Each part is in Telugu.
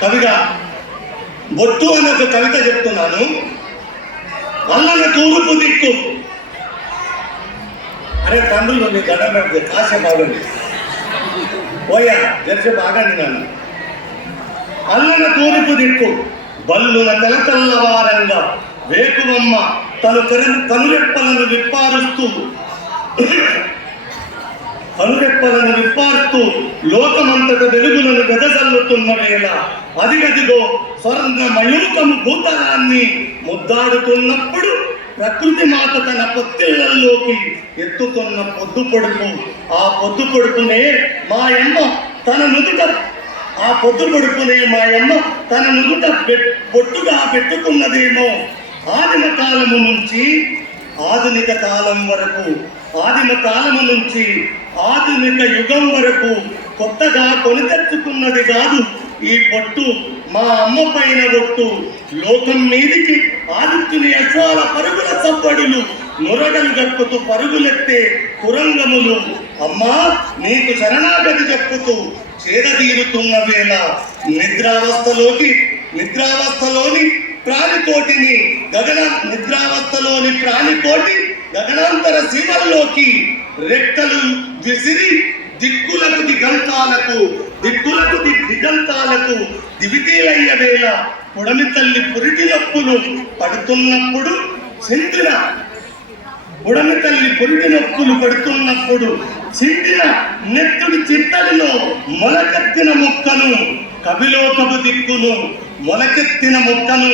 కవిగా బొట్టు అనే ఒక కవిత చెప్తున్నాను. అల్లన తూర్పు దిక్కు. అరే తండ్రులు నీ దండం పెడితే కాసేపు ఆగండి పోయా జరిసే బాగండి నన్ను అల్లన తూర్పు దిక్కు. బల్లున తెలతల్లవారంగా వేకువమ్మ తను కను కనురెప్పలను విప్పారుస్తూ కనురెప్పలను విప్పారుస్తూ లోకమంతట వెలుగులను వెదజల్లుతున్న వేళ అదిగదిగో స్వర్ణ మయూకము భూతలాన్ని ముద్దాడుతున్నప్పుడు ప్రకృతి మాత తన పొత్తిళ్ళలోకి ఎత్తుకున్న పొద్దు పొడుపు. ఆ పొద్దు పొడుపునే మా అమ్మ తన నుదుట. ఆ పొద్దు పొడుపునే మా అమ్మ తన నుదుట పొట్టుగా బొట్టుగా పెట్టుకున్నదేమో ఆదిమ కాలము నుంచి ఆధునిక కాలం వరకు. ఆదిమ కాలము నుంచి ఆధునిక యుగం వరకు కొత్తగా కొని తెచ్చుకున్నది కాదు ఈ పొట్టు మా అమ్మ పైన ఒట్టు. లోకం మీదికి ఆదిత్యుని అశ్వాల పరుగుల సబ్బడులు మురగలు గప్పుతూ పరుగులెత్తే కురంగములు. అమ్మా నీకు శరణాగతి చెప్పుతూ చేరదీరుతున్న వేళ నిద్రావస్థలోకి నిద్రావస్థలోని ప్రాణికోటిని గగన నిద్రావస్థలోని ప్రాణికోటి గగనాంతర సీమల్లోకి రెక్కలు విసిరి దిక్కులకు దిగంతాలకు దిక్కులకు దిగంతాలకు దివిటీలయ్య వేళ పొడమి తల్లి పురిటి నొప్పులు పడుతున్నప్పుడు చిందిన ఉడమి తల్లి పురిటి నొప్పులు పడుతున్నప్పుడు చిందిన నెత్తుడి చిత్తడిలో మొలకెత్తిన మొక్కను కవిలోకపు దిక్కును మొలకెత్తిన మొక్కను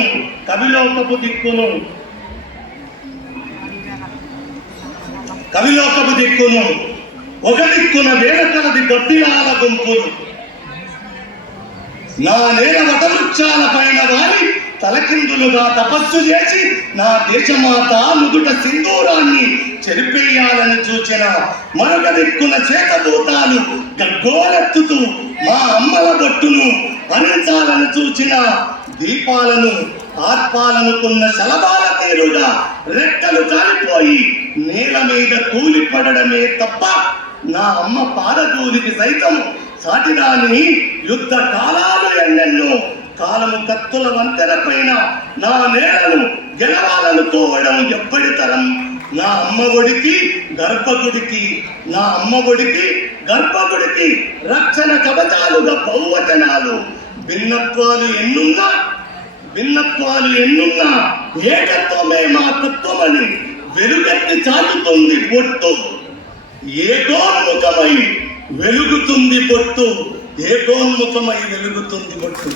కవిలోకపు దిక్కును. కవిలోకపు దిక్కును ఒక దిక్కున వేరొకనది గొడ్డిలాల గుంపులు నా నేల వటవృక్షాల పైన వారి తలకిందులుగా తపస్సు చేసి నా దేశమాత నుదుట సింధూరాన్ని చెరిపేయాలని చూచిన మరొక దిక్కున చేతభూతాలు గగ్గోలెత్తుతూ మా అమ్మల బొట్టును భరించాలని చూచిన దీపాలను ఆత్పాలనుకున్న శలభాల తీరుగా రెక్కలు కాలిపోయి నేల మీద కూలిపడమే తప్ప నా అమ్మ పాదధూలికి సైతం సాటిరాని యుద్ధ కాలాలు ఎన్నెన్నో కాలము కత్తుల వంతెన పైన నా నేలను గెలవాలనుకోవడం ఎప్పటి తరం? నా అమ్మ ఒడికి గర్భగుడికి నా అమ్మ ఒడికి గర్భగుడికి రక్షణ కవచాలుగా బహువచనాలు. భిన్నత్వాలు ఎన్నున్నా? భిన్నత్వాలు ఎన్నున్నా? ఏకత్వమే మా తత్వమని వెలుగెత్తి చాటుతుంది బొట్టు ఏకోన్ముఖమై వెలుగుతుంది బొట్టు ఏకోన్ముఖమై వెలుగుతుంది బొట్టు